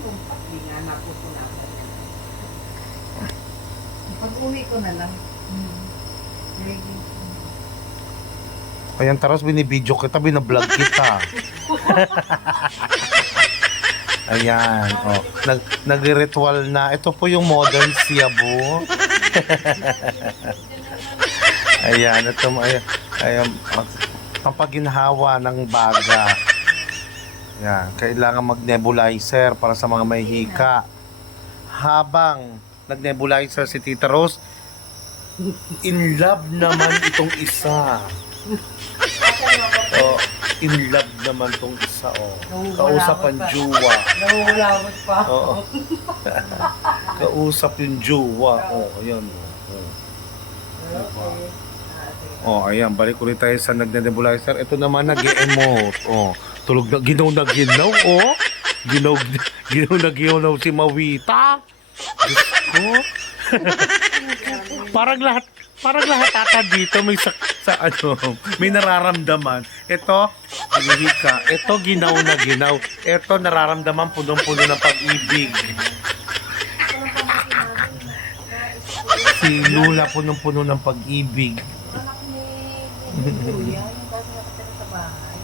Hindi nga napupunasan. Pag-uwi ko na lang. Ready. Ayan, taras binibidyo kita, binablog kita. Ayan, oh. Nag-ritual na. Ito po yung modern siyabu. Ayan, ito ayan, ang pagginhawa ng baga. Ayan, kailangan mag-nebulizer para sa mga may hika. Habang nag-nebulizer si Tita Rose, in love naman itong isa. Oh, in love naman tong isa, oh. Kausap ang jowa. Nawulawat pa. Oo. Kausap yung jowa. Oh, ayan. Oh, ayan. Balik ulit tayo sa nagnebulizer. Ito naman nag-emote. Oh, tulog na, ginaw na ginaw, oh. Ginaw na ginaw si Mawita. Diyos ko. Parang lahat ata dito may may nararamdaman. Ito, hinihika. Ito, ginaw na ginaw. Ito, nararamdaman punong-puno ng pag-ibig. Si Lula, punong-puno ng pag-ibig. Kuya, yung dati nakatira sa bahay.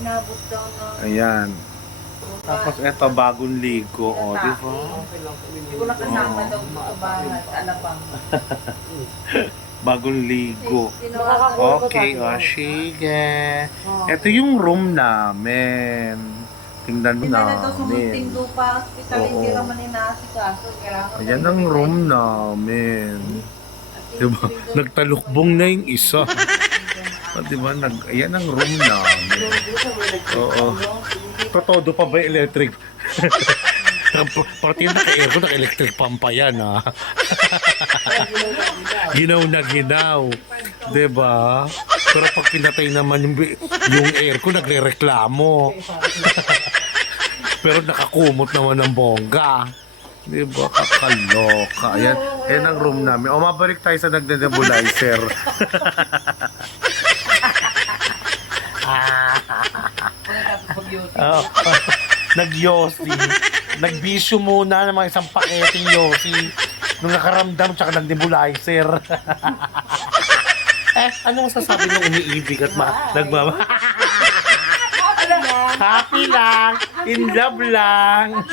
Inabot daw na. Ayan. Tapos ito, bagong ligo. O, di ba? Hindi ko nakasama daw sa bahay sa Alabang. Bagong ligo. Okay, o, sige. Ito yung room namin. Tingnan mo Hindi na daw sa namin. Muntinlupa Hospital, hindi Oo. naman inaasikaso. Ayan ang room namin. Diba? Nagtalukbong na yung isa. Diba? Ayan ang room namin. Oo. Todo pa ba electric? Pati yung naka-aircon, naka-electric pump pa yan, ha? Ginaw na ginaw. Diba? Pero pag pinatay naman yung aircon, nagre-reklamo. Pero nakakumot naman ng bongga. Diba? Kakaloka. Ayan ang room namin. O, mabalik tayo sa nagde-nebulizer. Oh, nag-yosi. Nagbisyo muna ng mga isang paketeng yosi. Nung nakaramdam, tsaka nag-nebulizer. Ano masasabi nung umiibig at nagmama? Happy lang. In love lang.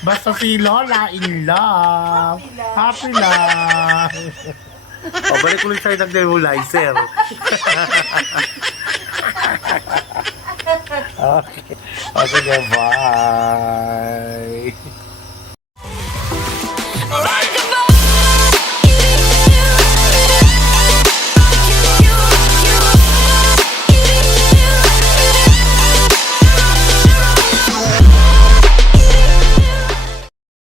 Basta si Lola, in love. Happy lang. O, balik ulit sa'yo nag-nebulizer. Okay. O, sige, bye.